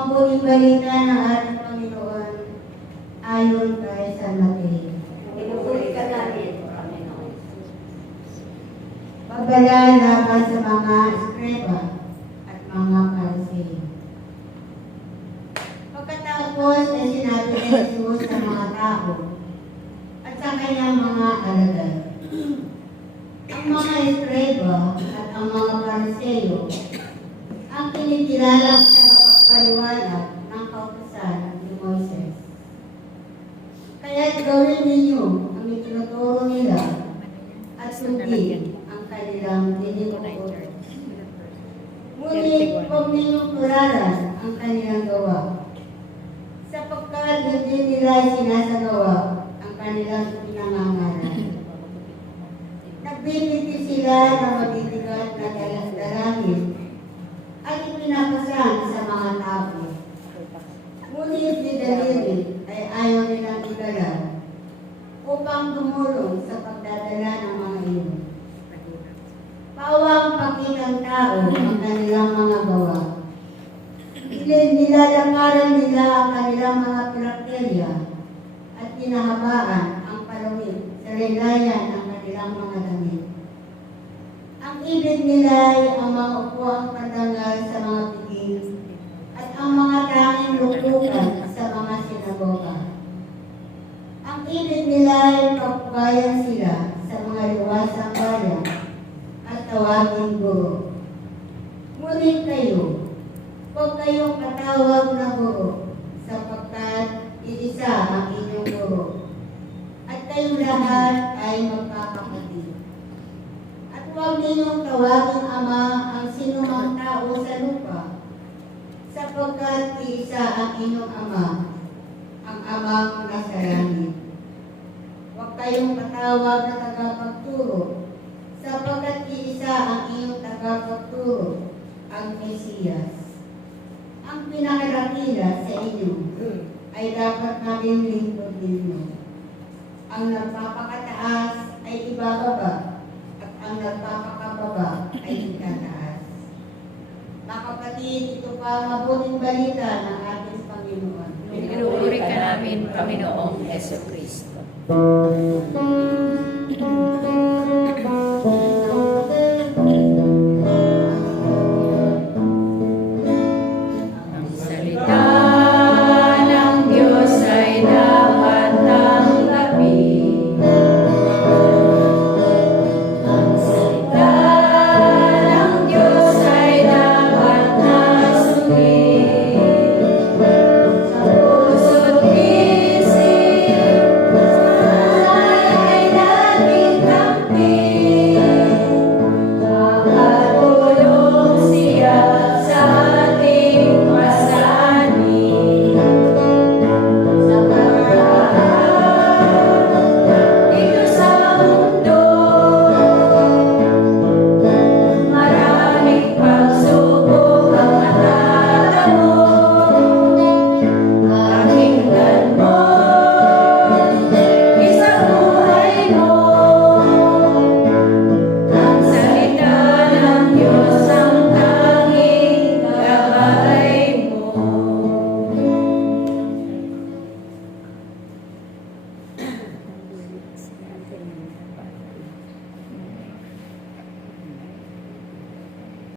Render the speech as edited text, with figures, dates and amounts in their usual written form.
mabuting balita ng ating Panginoon ayon kay San Mateo. Pinupuri ka namin, Panginoon. Babala laban sa mga eskreba at mga Pariseo. Pagkatapos ay sinabi ni Jesus sa mga tao at sa kanyang mga alagad, ang mga eskreba at ang mga Pariseo ang kinikilalang tagapagpaliwanag ng kautusan ni Moises. Kaya't gawin ninyo ang itinuturo nila at sundin ang kanilang dinituro. Ngunit huwag ninyong tularan ang kanilang gawa, sapagkat hindi nila sinasagawa ang kanilang pinangangaral. Nagbibigay sila ng mabibigat na dalangin at ipinapasan sa mga tao. Ngunit ni Daliri ay ayaw nilang igala upang tumulong sa pagdadala ng mga iyon. Pawang pakitang tao ang kanilang mga gawa. Nilalakaran nila ang kanilang mga pinakterya at kinahabaan ang palawin sa regayan ng kanilang mga damit. Ang ibig nila ay ang mga upuang padangal sa mga piging at ang mga tanging lukukan sa mga sinagoga. Ang ibig nila ay pagbayan sila sa mga luwasang bayan at tawagin guro. Ngunit kayo, huwag kayong katawag na guro, sapagkat iisa ang inyong guro, at kayong lahat ay magkakapatid. At huwag ninyong tawagin ama ang sinumang tao sa lupa, sapagkat iisa ang inyong ama, ang amang nasa langit. Huwag kayong patawag na tagapagturo, sapagkat iisa ang inyong tagapagturo, ang Mesiyas. Ang pinakadakila sa inyo ay dapat maging lingkod ninyo. Ang nagpapakataas ay ibababa, at ang nagpapakababa ay itataas. Mga kapatid, ito pa mabuting balita ng ating Panginoon. Pinupuri ka namin, Panginoong Jesucristo.